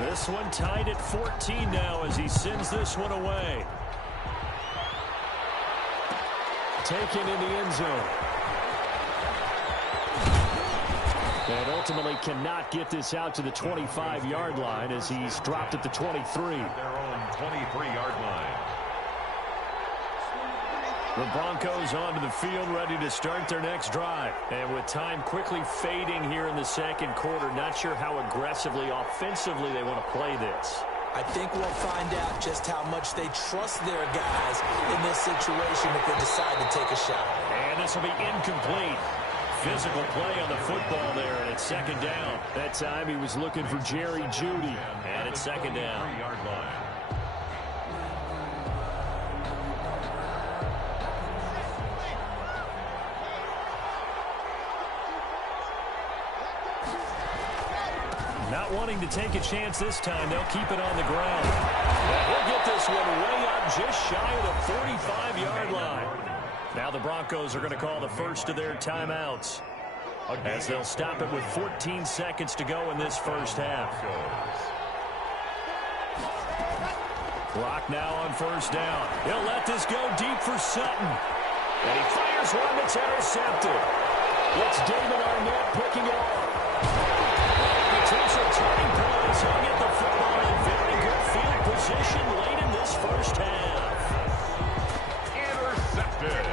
This one tied at 14 now as he sends this one away. Taken in the end zone. And ultimately cannot get this out to the 25-yard line as he's dropped at the 23. Their own 23-yard line. The Broncos onto the field, ready to start their next drive. And with time quickly fading here in the second quarter, not sure how aggressively, offensively they want to play this. I think we'll find out just how much they trust their guys in this situation if they decide to take a shot. And this will be incomplete. Physical play on the football there, and it's second down. That time he was looking for Jerry Jeudy, and it's second down. 3-yard line. Not wanting to take a chance this time, they'll keep it on the ground. And he'll get this one way up just shy of the 45-yard line. Now the Broncos are going to call the first of their timeouts as they'll stop it with 14 seconds to go in this first half. Clock now on first down. He'll let this go deep for Sutton. And he fires one that's intercepted. It's David Arnett picking it off. Potential turning point as he'll get the football in very good field position late in this first half. Intercepted.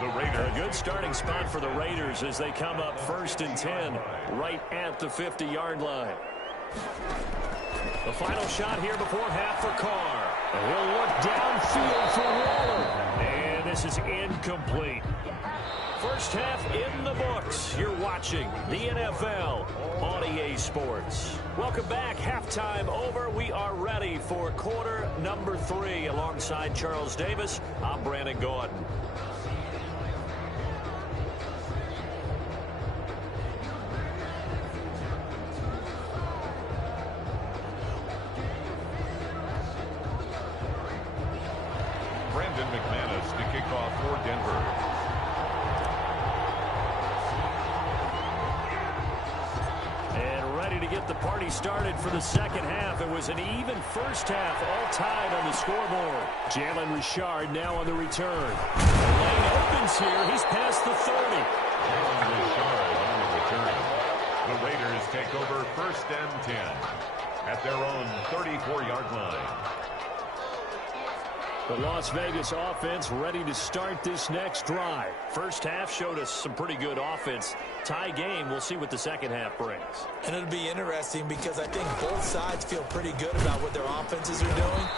The Raiders. A good starting spot for the Raiders as they come up 1st and 10 right at the 50-yard line. The final shot here before half for Carr. And he'll look downfield for Waller. And this is incomplete. First half in the books. You're watching the NFL on EA Sports. Welcome back. Halftime over. We are ready for quarter number 3. Alongside Charles Davis, I'm Brandon Gordon. Brandon McManus to kick off for Denver. To get the party started for the second half. It was an even first half, all tied on the scoreboard. Jalen Richard now on the return. The lane opens here. He's past the 30. Jalen Richard on the return. The Raiders take over 1st and 10 at their own 34-yard line. The Las Vegas offense ready to start this next drive. First half showed us some pretty good offense. Tie game. We'll see what the second half brings. And it'll be interesting because I think both sides feel pretty good about what their offenses are doing.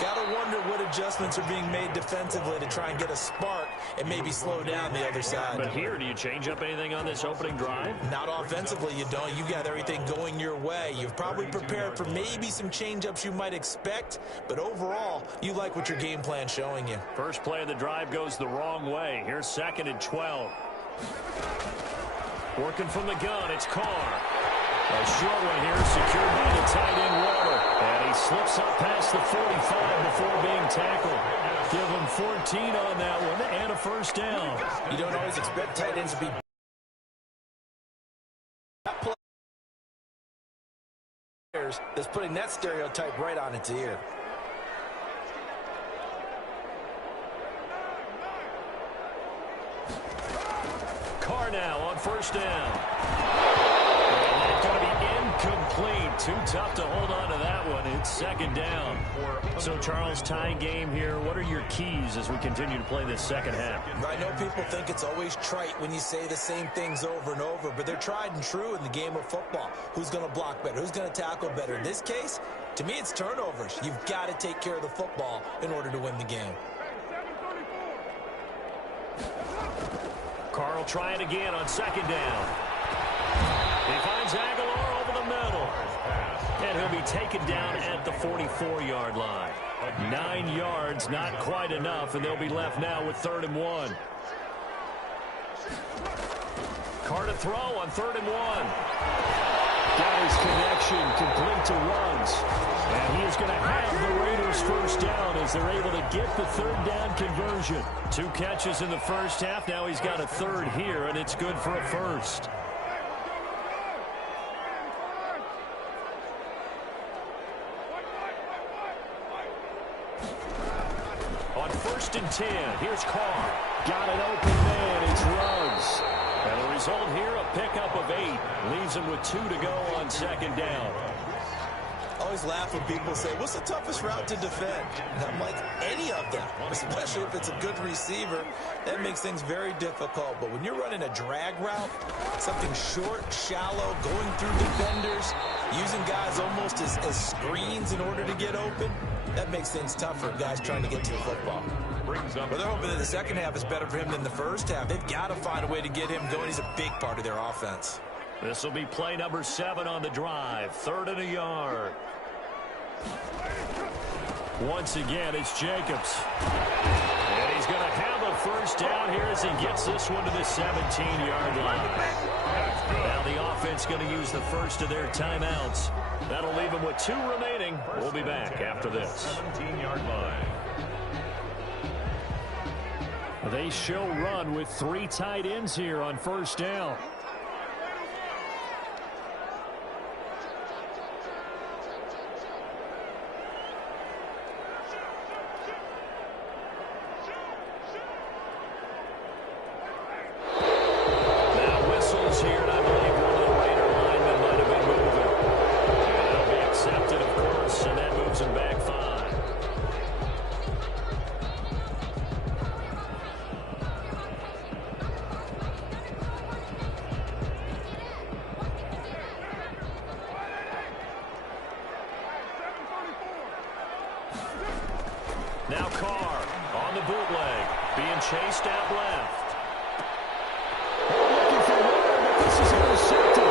Got to wonder what adjustments are being made defensively to try and get a spark and maybe slow down the other side. But here, do you change up anything on this opening drive? Not offensively, you don't. You got everything going your way. You've probably prepared for maybe some change-ups you might expect, but overall, you like what your game plan's showing you. First play of the drive goes the wrong way. Here's 2nd and 12. Working from the gun, it's Carr. A short one here, secured by the tight end Waller. And he slips up past the 45 before being tackled. Give him 14 on that one and a first down. You don't always expect tight ends to be players that's putting that stereotype right on its ear. Carr now on first down. Going to be incomplete. Too tough to hold on to that one. It's second down. So, Charles, tying game here. What are your keys as we continue to play this second half? I know people think it's always trite when you say the same things over and over, but they're tried and true in the game of football. Who's going to block better? Who's going to tackle better? In this case, to me, it's turnovers. You've got to take care of the football in order to win the game. Carr will try it again on second down. He finds Aguilar over the middle. And he'll be taken down at the 44-yard line. 9 yards, not quite enough, and they'll be left now with 3rd and 1. Carr to throw on 3rd and 1. Got his connection, complete to runs. And he is going to have the Raiders first down as they're able to get the 3rd down conversion. 2 catches in the first half. Now he's got a 3rd here, and it's good for a first. first and 10. Here's Carr. Got an open man. It's Ruggs. And the result here, a pickup of 8. Leaves him with 2 to go on second down. I always laugh when people say, what's the toughest route to defend? And I'm like, any of them, especially if it's a good receiver. That makes things very difficult. But when you're running a drag route, something short, shallow, going through defenders, using guys almost as screens in order to get open, that makes things tougher for guys trying to get to the football. But they're hoping that the second half is better for him than the first half. They've got to find a way to get him going. He's a big part of their offense. This will be play number 7 on the drive. 3rd and a yard. Once again, it's Jacobs. And he's going to have a first down here as he gets this one to the 17-yard line. Now the offense going to use the first of their timeouts. That'll leave them with 2 remaining. We'll be back after this. 17-yard line. They show run with 3 tight ends here on first down. Now Carr on the bootleg, being chased out left. Looking for more, but this is intercepted.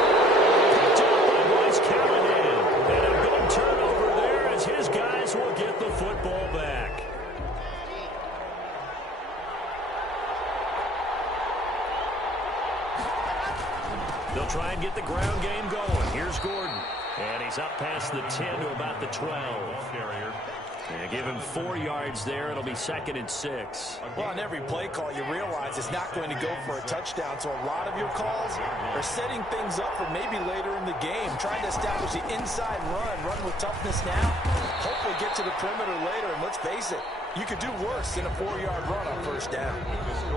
Picked up by Bryce Callahan. And a big turnover there as his guys will get the football back. They'll try and get the ground game going. Here's Gordon. And he's up past the 10 to about the 12. Carrier. Yeah, give him 4 yards there. It'll be 2nd and 6. Well, on every play call, you realize it's not going to go for a touchdown. So a lot of your calls are setting things up for maybe later in the game, trying to establish the inside run with toughness now, hopefully get to the perimeter later. And let's face it, you could do worse than a 4-yard run on first down.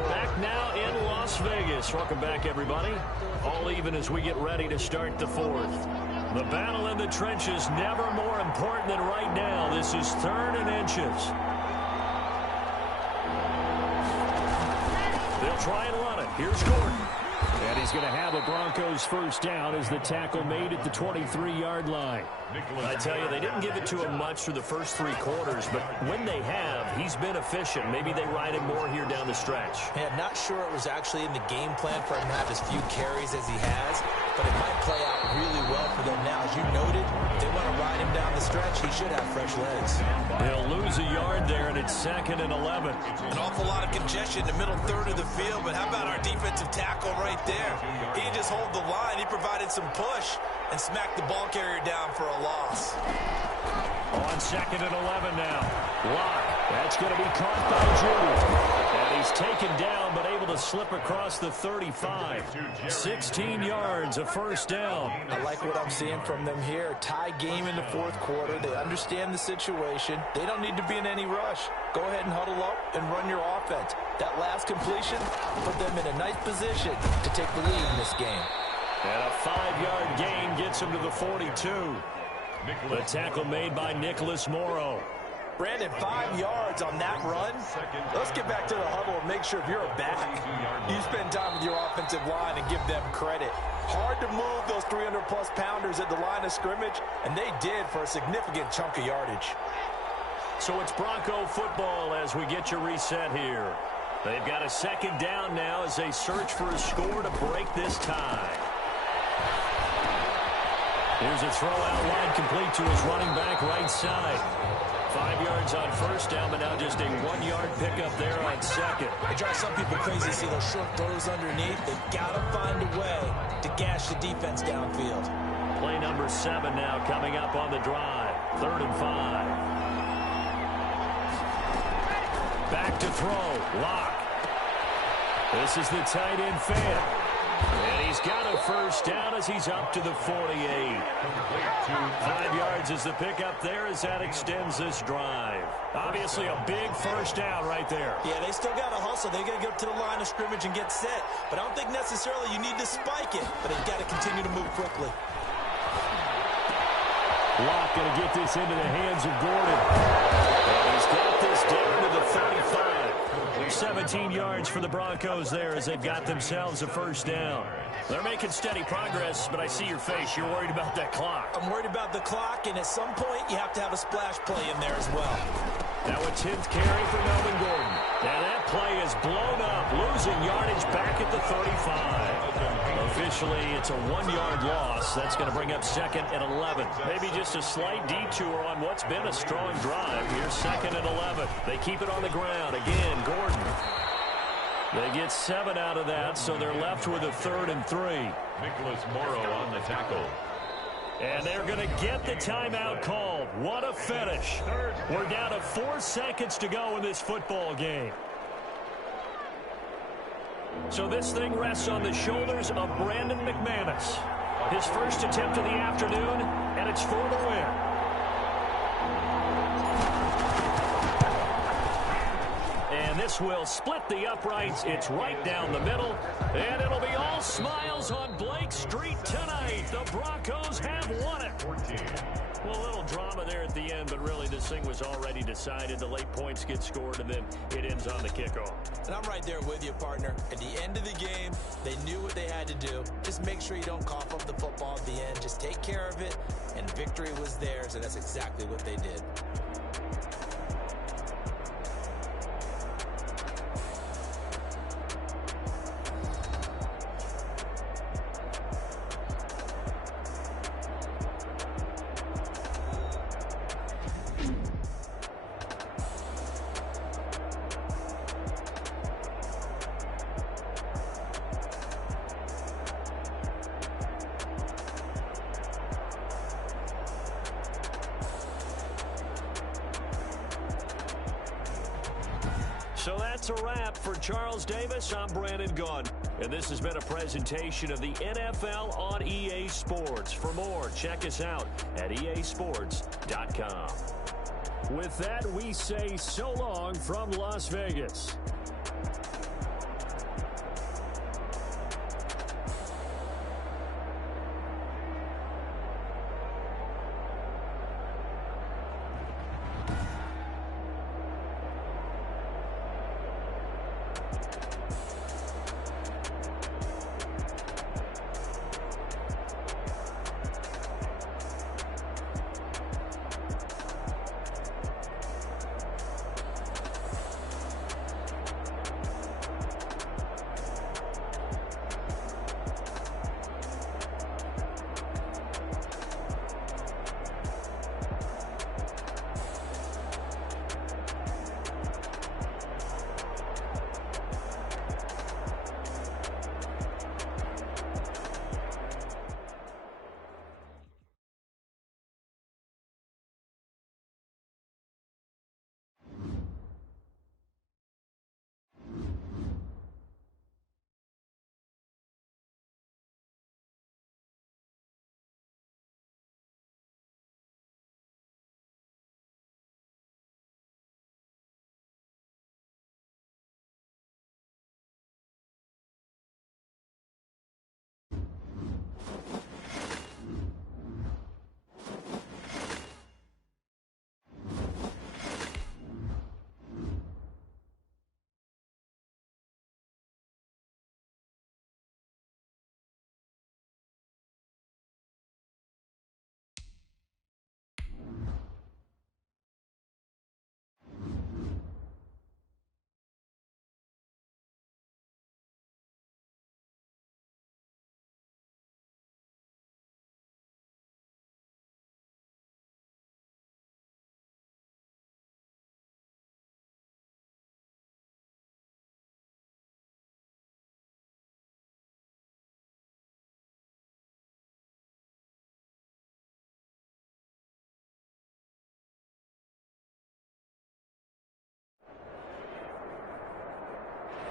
Back now in Las Vegas. Welcome back, everybody. All even as we get ready to start the 4th. The battle in the trenches, never more important than right now. This is 3rd and inches. They'll try and run it. Here's Gordon. And he's going to have a Broncos first down as the tackle made at the 23-yard line. I tell you, they didn't give it to him much through the first 3 quarters, but when they have, he's been efficient. Maybe they ride him more here down the stretch. Yeah, not sure it was actually in the game plan for him to have as few carries as he has, but it might play out really well for them now. As you noted, if they want to ride him down the stretch, he should have fresh legs. They'll lose a yard there, and it's 2nd and 11. An awful lot of congestion in the middle third of the field, but how about our defensive tackle right there? He didn't just hold the line. He provided some push and smacked the ball carrier down for a loss. On 2nd and 11 now. Lock. That's going to be caught by Judy. And he's taken down, but able to slip across the 35. 16 yards, a first down. I like what I'm seeing from them here. Tie game in the 4th quarter. They understand the situation. They don't need to be in any rush. Go ahead and huddle up and run your offense. That last completion put them in a nice position to take the lead in this game. And a 5-yard gain gets him to the 42. The tackle made by Nicholas Morrow. Brandon, 5 yards on that run. Let's get back to the huddle and make sure if you're a back, you spend time with your offensive line and give them credit. Hard to move those 300-plus pounders at the line of scrimmage, and they did for a significant chunk of yardage. So it's Bronco football as we get you reset here. They've got a 2nd down now as they search for a score to break this tie. Here's a throw out line complete to his running back right side. 5 yards on first down, but now just a 1-yard pickup there on 2nd. It drives some people crazy to see those short throws underneath. They've got to find a way to gash the defense downfield. Play number 7 now coming up on the drive. 3rd and 5. Back to throw. Lock. This is the tight end fan. And he's got a first down as he's up to the 48. 5 yards yards is the pickup there as that extends this drive. Obviously a big first down right there. Yeah, they still got to hustle. They got to get to the line of scrimmage and get set. But I don't think necessarily you need to spike it. But they've got to continue to move quickly. Locke going to get this into the hands of Gordon. And he's got this down to the 35. 17 yards for the Broncos there as they've got themselves a first down. They're making steady progress, but I see your face. You're worried about that clock. I'm worried about the clock, and at some point you have to have a splash play in there as well. Now a 10th carry for Melvin Gordon. And that play is blown up, losing yardage back at the 35. Officially, it's a 1-yard loss. That's going to bring up 2nd and 11. Maybe just a slight detour on what's been a strong drive. Here's 2nd and 11. They keep it on the ground. Again, Gordon. They get 7 out of that, so they're left with a 3rd and 3. Nicholas Morrow on the tackle. And they're going to get the timeout called. What a finish. We're down to 4 seconds to go in this football game. So this thing rests on the shoulders of Brandon McManus. His first attempt of the afternoon, and it's for the win. And this will split the uprights. It's right down the middle. And it'll be all smiles on Blake Street tonight. The Broncos have won it. 14. Well, a little drama there at the end, but really this thing was already decided. The late points get scored, and then it ends on the kickoff. And I'm right there with you, partner. At the end of the game, they knew what they had to do. Just make sure you don't cough up the football at the end. Just take care of it, and victory was theirs, and that's exactly what they did. So that's a wrap for Charles Davis. I'm Brandon Gunn. And this has been a presentation of the NFL on EA Sports. For more, check us out at easports.com. With that, we say so long from Las Vegas.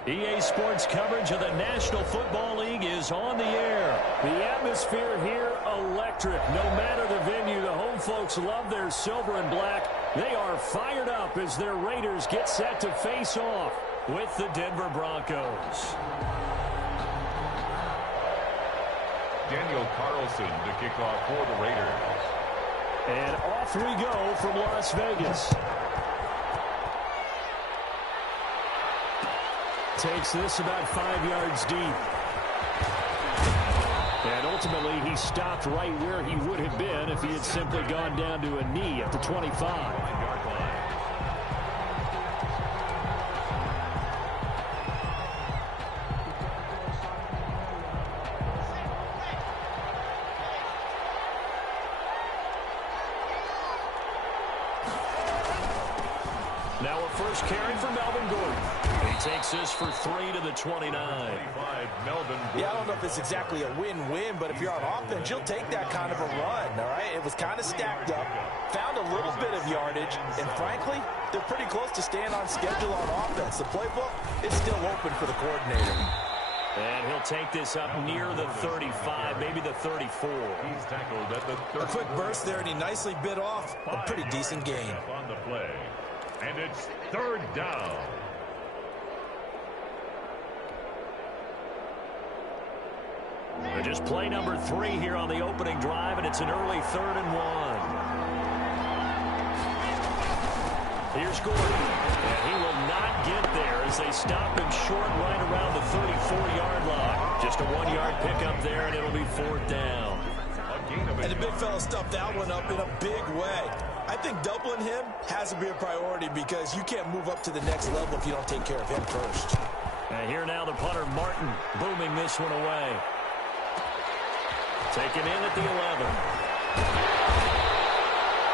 EA Sports coverage of the National Football League is on the air. The atmosphere here, electric. No matter the venue, the home folks love their silver and black. They are fired up as their Raiders get set to face off with the Denver Broncos. Daniel Carlson to kick off for the Raiders. And off we go from Las Vegas. Takes this about 5 yards deep. And ultimately, he stopped right where he would have been if he had simply gone down to a knee at the 25. Now a first carry for Melvin Gordon. He takes this for 3 to the 29. Yeah, I don't know if it's exactly a win-win, but if you're on offense, you'll take that kind of a run, all right? It was kind of stacked up, found a little bit of yardage, and frankly, they're pretty close to staying on schedule on offense. The playbook is still open for the coordinator. And he'll take this up near the 35, maybe the 34. He's tackled at the 30. A quick burst there, and he nicely bit off a pretty decent gain. On the play. And it's third down. Just play number 3 here on the opening drive, and it's an early 3rd and 1. Here's Gordon, and he will not get there as they stop him short right around the 34-yard line. Just a 1-yard pickup there, and it'll be 4th down. And the big fella stuffed that one up in a big way. I think doubling him has to be a priority because you can't move up to the next level if you don't take care of him first. And here now the punter, Martin, booming this one away. Taken in at the 11.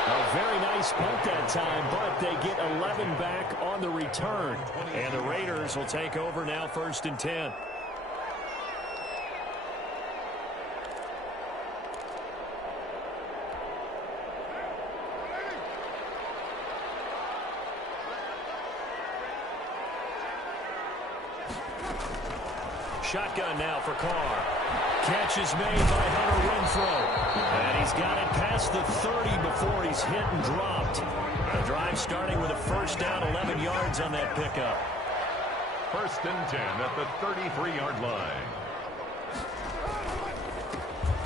A very nice punt that time, but they get 11 back on the return. And the Raiders will take over now 1st and 10. Shotgun now for Carr. Catch is made by Hunter Renfrow. And he's got it past the 30 before he's hit and dropped. The drive starting with a first down, 11 yards on that pickup. 1st and 10 at the 33-yard line.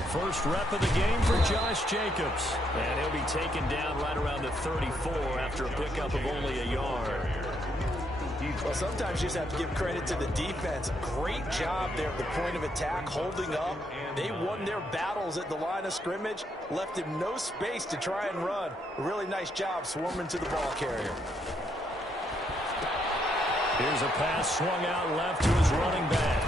First rep of the game for Josh Jacobs. And he'll be taken down right around the 34 after a pickup of only a yard. Well, sometimes you just have to give credit to the defense. Great job there at the point of attack, holding up. They won their battles at the line of scrimmage, left him no space to try and run. A really nice job swarming to the ball carrier. Here's a pass swung out left to his running back.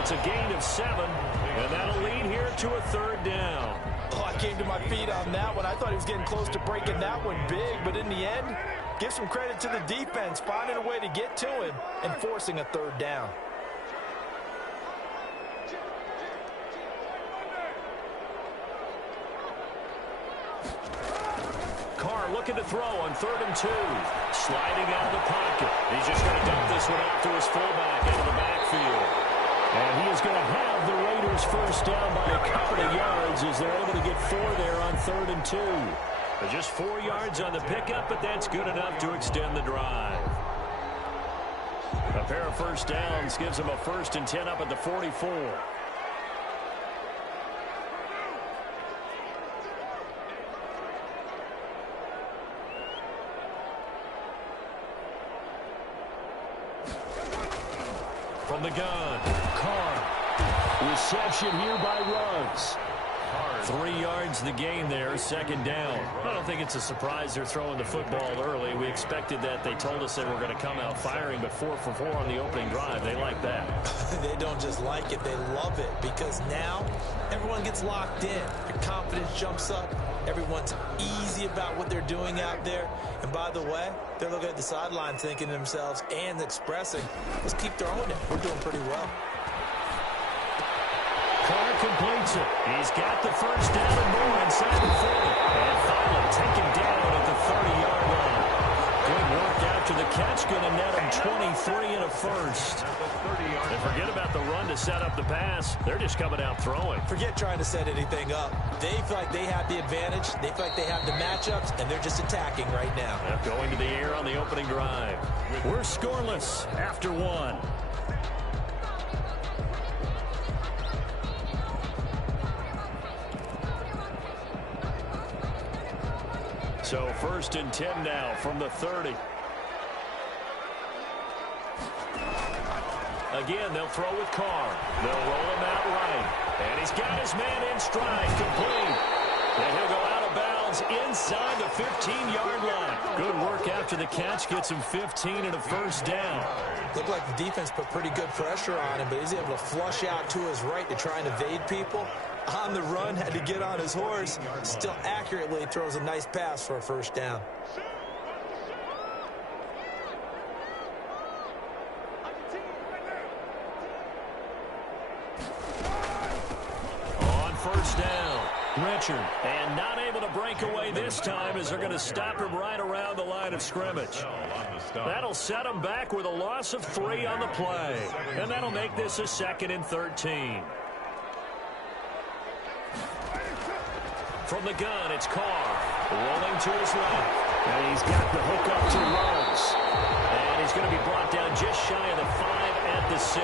It's a gain of 7, and that'll lead here to a 3rd down. Oh, I came to my feet on that one. I thought he was getting close to breaking that one big, but in the end, give some credit to the defense, finding a way to get to him and forcing a 3rd down. Carr looking to throw on 3rd and 2. Sliding out of the pocket. He's just going to dump this one out to his fullback out of the backfield. And he is going to have the Raiders first down by a couple of yards as they're able to get 4 there on 3rd and 2. Just 4 yards on the pickup, but that's good enough to extend the drive. A pair of first downs gives them a 1st and 10 up at the 44. From the gun, Carr. Reception here by Ruggs. 3 yards the gain there, 2nd down. I don't think it's a surprise they're throwing the football early. We expected that. They told us they were going to come out firing, but 4 for 4 on the opening drive. They like that. They don't just like it, they love it, because now everyone gets locked in. Their confidence jumps up. Everyone's easy about what they're doing out there. And by the way, they're looking at the sideline thinking to themselves and expressing, let's keep throwing it. We're doing pretty well. Carr completes it. He's got the first down and more inside the 40. And finally taken down at the 30-yard line. Good work after the catch. Going to net him 23 and a first. And forget about the run to set up the pass. They're just coming out throwing. Forget trying to set anything up. They feel like they have the advantage. They feel like they have the matchups, and they're just attacking right now. Going to the air on the opening drive. We're scoreless after one. So 1st and 10 now from the 30. Again, they'll throw with Carr. They'll roll him out right. And he's got his man in stride, complete. And he'll go out of bounds inside the 15-yard line. Good work after the catch. Gets him 15 and a first down. Looked like the defense put pretty good pressure on him, but he's able to flush out to his right to try and evade people. On the run, had to get on his horse. Still accurately throws a nice pass for a first down. On first down, Richard. And not able to break away this time as they're going to stop him right around the line of scrimmage. That'll set him back with a loss of 3 on the play. And that'll make this a 2nd and 13. From the gun, it's Carr. Rolling to his left. And he's got the hook up to Rose. And he's going to be brought down just shy of the 5 at the 6.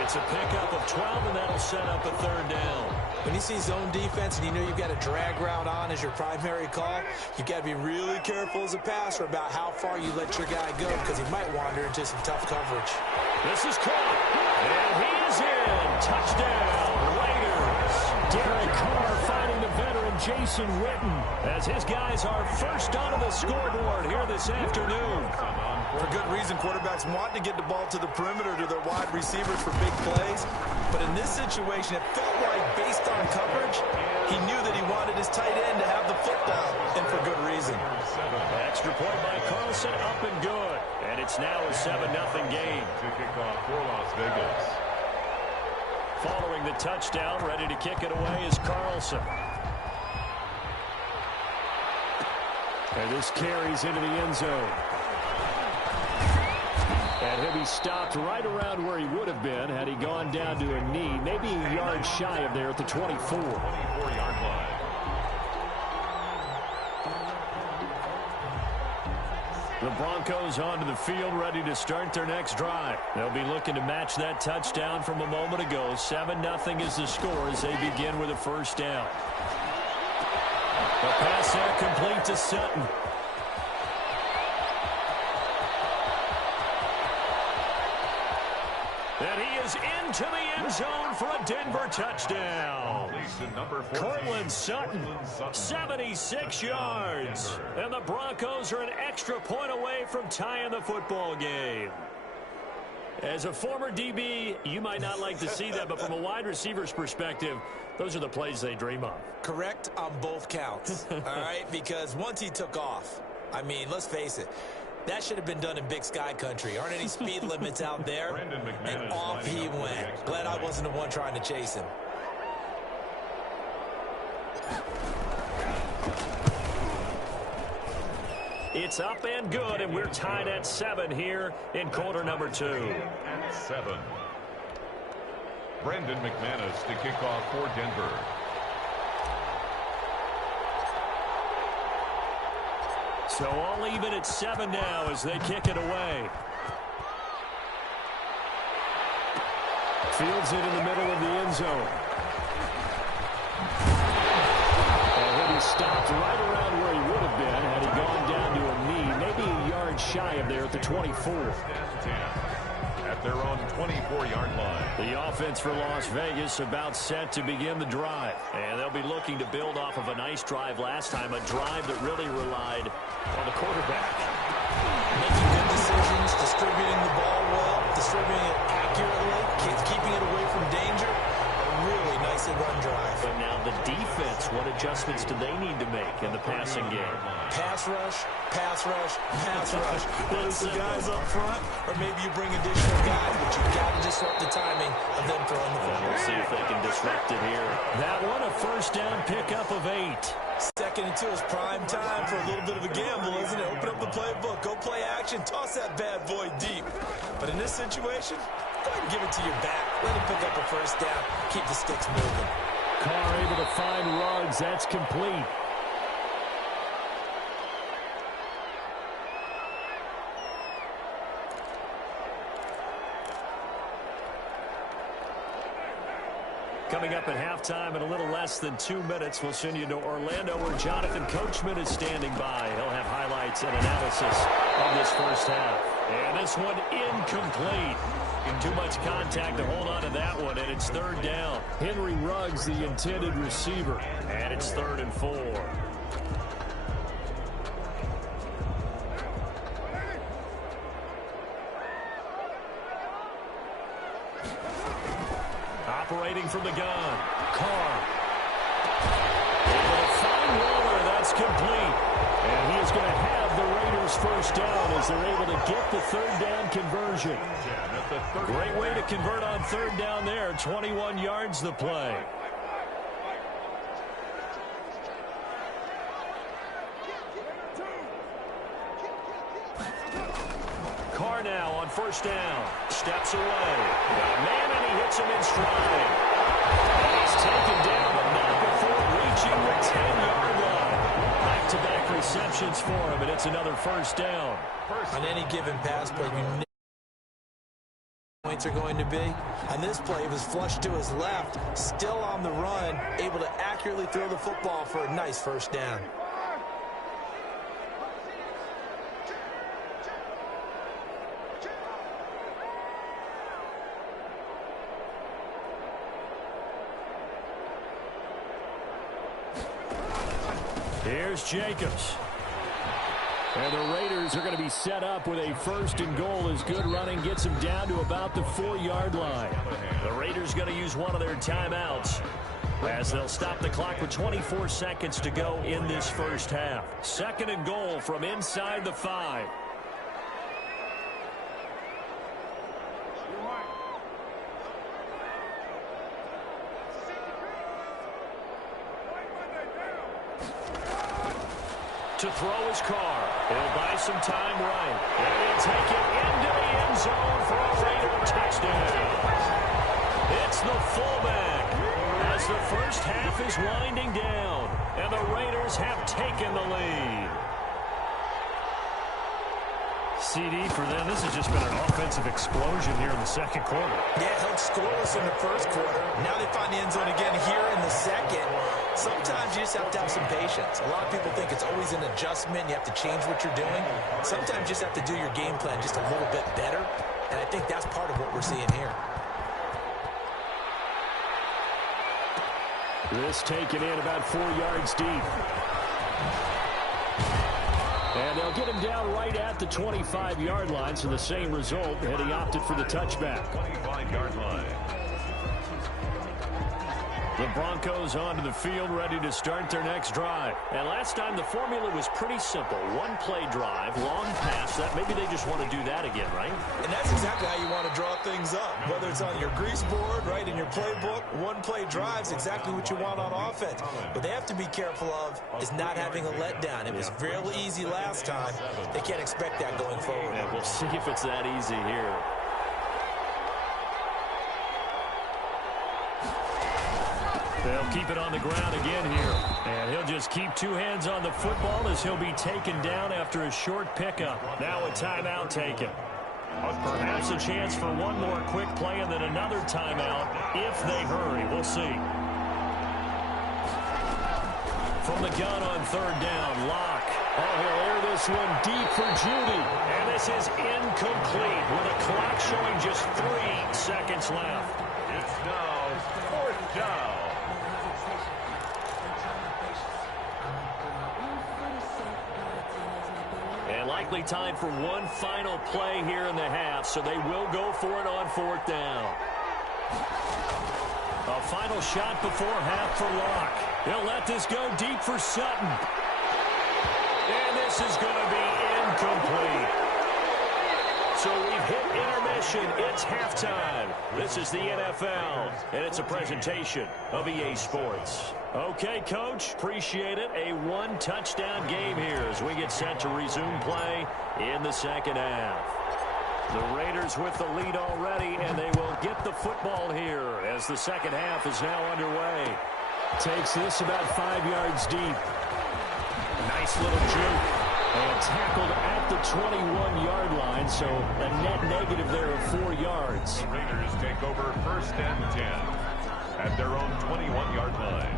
It's a pickup of 12, and that'll set up a 3rd down. When you see zone defense and you know you've got a drag route on as your primary call, you've got to be really careful as a passer about how far you let your guy go because he might wander into some tough coverage. This is caught, and he is in. Touchdown, Raiders. Derek Carr finding the veteran Jason Witten as his guys are first onto the scoreboard here this afternoon. For good reason, quarterbacks want to get the ball to the perimeter to their wide receivers for big plays. But in this situation, it felt like, based on coverage, he knew that he wanted his tight end to have the football, and for good reason. Extra point by Carlson, up and good. And it's now a 7-0 game. To kick off for Las Vegas. Following the touchdown, ready to kick it away is Carlson. And this carries into the end zone. And he'll be stopped right around where he would have been had he gone down to a knee, maybe a yard shy of there at the 24. 24-yard line. The Broncos onto the field, ready to start their next drive. They'll be looking to match that touchdown from a moment ago. 7-0 is the score as they begin with a first down. The pass there complete to Sutton. And he is into the end zone for a Denver touchdown. Cortland Sutton, 76 yards. And the Broncos are an extra point away from tying the football game. As a former DB, you might not like to see that, but from a wide receiver's perspective, those are the plays they dream of. Correct on both counts, all right? Because once he took off, I mean, let's face it, that should have been done in Big Sky Country. Aren't any speed limits out there? And off he went. Glad I wasn't the one trying to chase him. It's up and good, and we're tied at 7 here in quarter number 2. At 7. Brendan McManus to kick off for Denver. So all even at 7 now as they kick it away. Fields it in the middle of the end zone. And he'll be stopped right around where he would have been had he gone down to a knee, maybe a yard shy of there at the 24. At their own 24-yard line. The offense for Las Vegas about set to begin the drive. And they'll be looking to build off of a nice drive last time, a drive that really relied on the quarterback. Making good decisions, distributing the ball well, distributing it accurately, keeping it away from danger. A really nicely run drive. But now the defense, what adjustments do they need to make in the passing game? Pass rush, pass rush, pass rush. Whether it's the guys up front, or maybe you bring additional guys, but you've got to disrupt the timing of them throwing the football. We'll see if they can disrupt it here. That one, a first down pickup of 8. walking into his prime time for a little bit of a gamble, isn't it? Open up the playbook, go play action, toss that bad boy deep. But in this situation, go ahead and give it to your back. Let him pick up a first down. Keep the sticks moving. Carr able to find Ruggs. That's complete. Coming up at halftime in a little less than 2 minutes, we'll send you to Orlando where Jonathan Coachman is standing by. He'll have highlights and analysis of this first half. And this one incomplete. Too much contact to hold on to that one, and it's third down. Henry Ruggs, the intended receiver, and it's 3rd and 4. Operating from the gun, Carr. Able to find Waller, that's complete. And he is going to have the Raiders first down as they're able to get the 3rd down conversion. Great way to convert on 3rd down there. 21 yards the play. Carr now on 1st down. Steps away. Got a man, and he hits him in stride. And he's taken down, but not before reaching the 10-yard line. Back-to-back receptions for him, and it's another 1st down. On any given pass play, you know points are going to be. On this play, he was flushed to his left, still on the run, able to accurately throw the football for a nice 1st down. Here's Jacobs. And the Raiders are going to be set up with a 1st and goal as good running gets them down to about the 4-yard line. The Raiders going to use one of their timeouts as they'll stop the clock with 24 seconds to go in this first half. 2nd and goal from inside the 5. To throw his Carr. He'll buy some time right. And he'll take it into the end zone for a Raider touchdown. It's the fullback as the first half is winding down. And the Raiders have taken the lead. CD for them. This has just been an offensive explosion here in the 2nd quarter. Yeah, held scoreless in the 1st quarter. Now they find the end zone again here in the 2nd. Sometimes you just have to have some patience. A lot of people think it's always an adjustment. You have to change what you're doing. Sometimes you just have to do your game plan just a little bit better. And I think that's part of what we're seeing here. This taken in about 4 yards deep. And they'll get him down right at the 25-yard line, so the same result, and he opted for the touchback. 25-yard line. The Broncos onto the field, ready to start their next drive. And last time, the formula was pretty simple. One-play drive, long pass. That maybe they just want to do that again, right? And that's exactly how you want to draw things up. Whether it's on your grease board, right, in your playbook, one-play drive's exactly what you want on offense. What they have to be careful of is not having a letdown. It was real easy last time. They can't expect that going forward. Yeah, we'll see if it's that easy here. They'll keep it on the ground again here. And he'll just keep 2 hands on the football as he'll be taken down after a short pickup. Now a timeout taken. Perhaps a chance for one more quick play and then another timeout if they hurry. We'll see. From the gun on 3rd down, Locke. Oh, he'll air this one deep for Judy. And this is incomplete with a clock showing just 3 seconds left. It's now 4th down. And likely time for one final play here in the half, so they will go for it on 4th down. A final shot before half for Locke. He'll let this go deep for Sutton. And this is going to be incomplete. So we've hit intermission. It's halftime. This is the NFL, and it's a presentation of EA Sports. Okay, Coach, appreciate it. A one-touchdown game here as we get set to resume play in the second half. The Raiders with the lead already, and they will get the football here as the second half is now underway. Takes this about 5 yards deep. Nice little juke. And tackled at the 21-yard line, so a net negative there of 4 yards. The Raiders take over 1st and 10 at their own 21-yard line.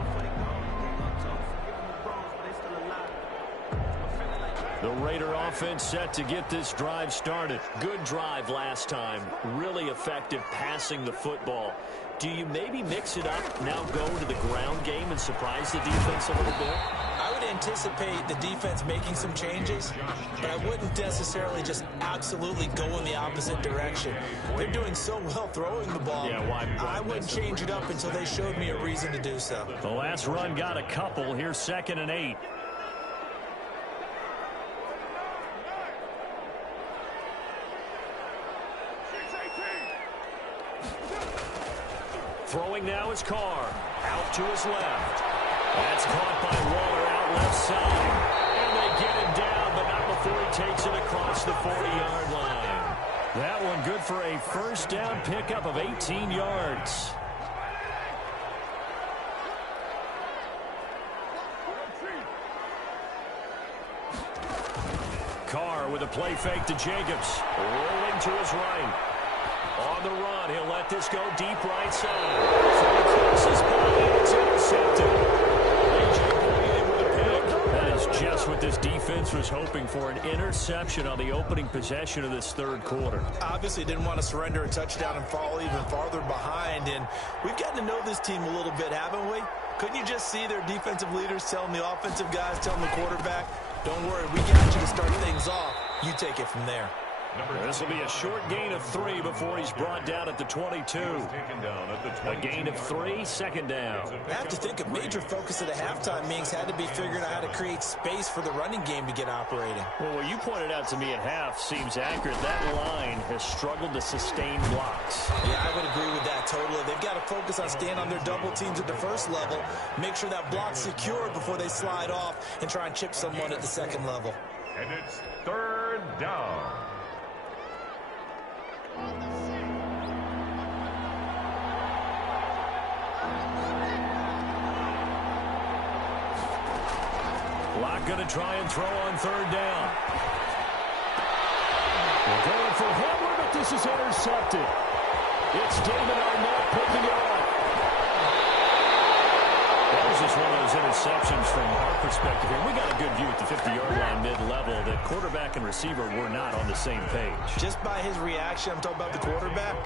The Raider offense set to get this drive started. Good drive last time. Really effective passing the football. Do you maybe mix it up, now go to the ground game and surprise the defense a little bit? I would anticipate the defense making some changes, but I wouldn't necessarily just absolutely go in the opposite direction. They're doing so well throwing the ball. Yeah, why I wouldn't change it up until they showed me a reason to do so. The last run got a couple. Here's 2nd and 8. Throwing now is Carr. Out to his left. That's caught by Waller out left side. And they get him down, but not before he takes it across the 40-yard line. That one good for a first down pickup of 18 yards. Carr with a play fake to Jacobs. Rolling to his right. On the run, he'll let this go deep right side. So he crosses by, it's intercepted. A.J. Boyd with a pick. That is just what this defense was hoping for, an interception on the opening possession of this third quarter. Obviously didn't want to surrender a touchdown and fall even farther behind, and we've gotten to know this team a little bit, haven't we? Couldn't you just see their defensive leaders telling the offensive guys, telling the quarterback, don't worry, we got you to start things off. You take it from there. This will be a short gain of 3 before he's brought down at the 22. A gain of 3, 2nd down. I have to think a major focus of the halftime meetings had to be figuring out how to create space for the running game to get operating. Well, what you pointed out to me at half seems accurate. That line has struggled to sustain blocks. Yeah, I would agree with that totally. They've got to focus on staying on their double teams at the first level, make sure that block's secure before they slide off and try and chip someone at the second level. And it's 3rd down. Locke going to try and throw on 3rd down. They're going for Hamler, but this is intercepted. It's David Arnett picking it up. That was just one of those interceptions from our perspective here. We got a good view at the 50-yard line mid-level. The quarterback and receiver were not on the same page. Just by his reaction, I'm talking about the quarterback,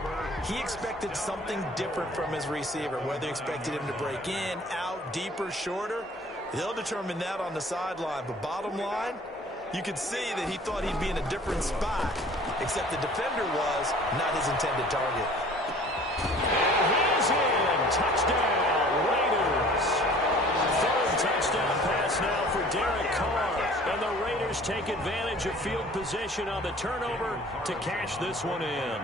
he expected something different from his receiver, whether he expected him to break in, out, deeper, shorter. They'll determine that on the sideline. But bottom line, you could see that he thought he'd be in a different spot, except the defender was not his intended target. And he's in. Touchdown, Raiders. 3rd touchdown pass now for Derek Carr. And the Raiders take advantage of field position on the turnover to cash this one in.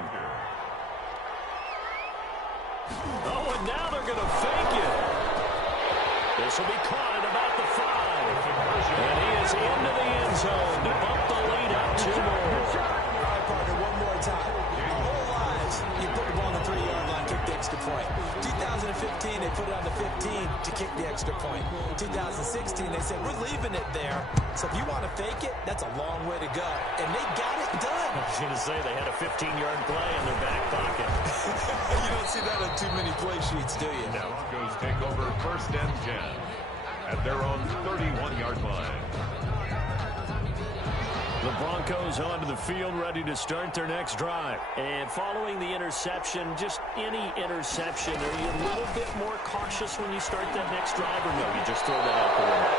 Oh, and now they're going to fake it. This will be caught at about the 5. And he is into the end zone to bump the lead up 2 more. All right, partner, one more time. Our whole lives, you put the ball on the 3-yard line, kick the extra point. 2015, they put it on the 15 to kick the extra point. 2016, they said, we're leaving it there. So if you want to fake it, that's a long way to go. And they got it done. I was going to say they had a 15-yard play in their back pocket. You don't see that on too many play sheets, do you? Now Broncos take over 1st and 10 at their own 31-yard line. The Broncos onto the field, ready to start their next drive. And following the interception, just any interception, are you a little bit more cautious when you start that next drive, or no, you just throw that out the window?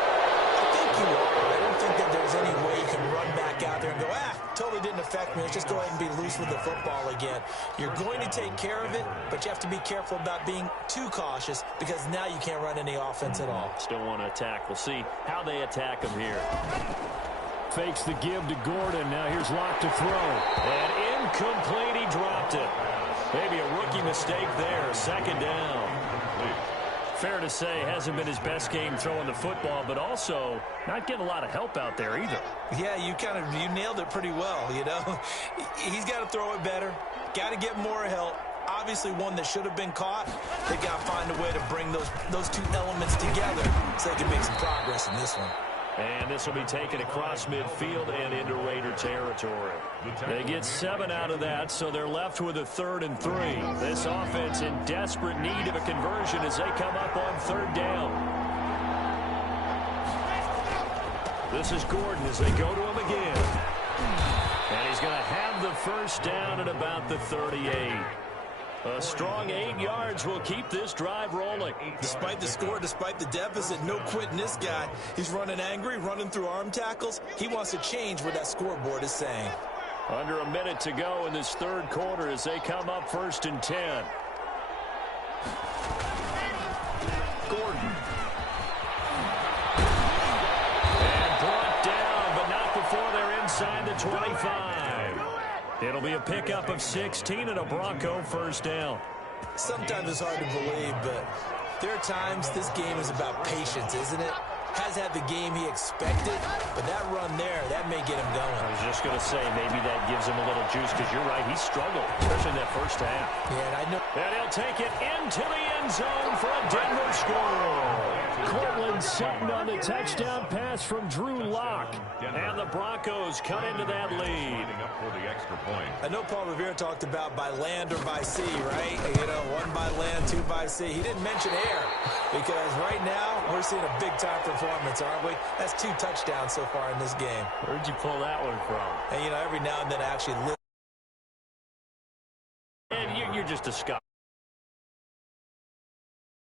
I think you are. I don't think that there's any way you can run back out there and go, totally didn't affect me. Let's just go ahead and be loose with the football again. You're going to take care of it, but you have to be careful about being too cautious because now you can't run any offense at all. Still want to attack. We'll see how they attack him here. Fakes the give to Gordon. Now here's Locke to throw. And Incomplete. He dropped it. Maybe a rookie mistake there. Second down. Fair to say, hasn't been his best game throwing the football, but also not getting a lot of help out there either. Yeah, you nailed it pretty well, you know. He's got to throw it better. Got to get more help. Obviously one that should have been caught. They've got to find a way to bring those two elements together so they can make some progress in this one. And this will be taken across midfield and into Raider territory. They get 7 out of that, so they're left with a 3rd and 3. This offense in desperate need of a conversion as they come up on 3rd down. This is Gordon as they go to him again. And he's going to have the first down at about the 38. A strong 8 yards will keep this drive rolling. Despite the score, despite the deficit, no quitting this guy. He's running angry, running through arm tackles. He wants to change what that scoreboard is saying. Under a minute to go in this 3rd quarter as they come up 1st and 10. Gordon. And brought down, but not before they're inside the 25. It'll be a pickup of 16 and a Bronco first down. Sometimes it's hard to believe, but there are times this game is about patience, isn't it? Has had the game he expected, but that run there, that may get him going. I was just going to say, maybe that gives him a little juice, because you're right, he struggled, especially in that first half. Yeah, and I know. And he'll take it into the end zone for a Denver score. Cortland Sutton on the touchdown pass from Drew Lock. And the Broncos cut into that lead. Up for the extra point. I know Paul Revere talked about by land or by sea, right? You know, 1 by land, 2 by sea. He didn't mention air because right now we're seeing a big-time performance, aren't we? That's 2 touchdowns so far in this game. Where'd you pull that one from? And, you know, every now and then I actually listen. And you're just a Scott.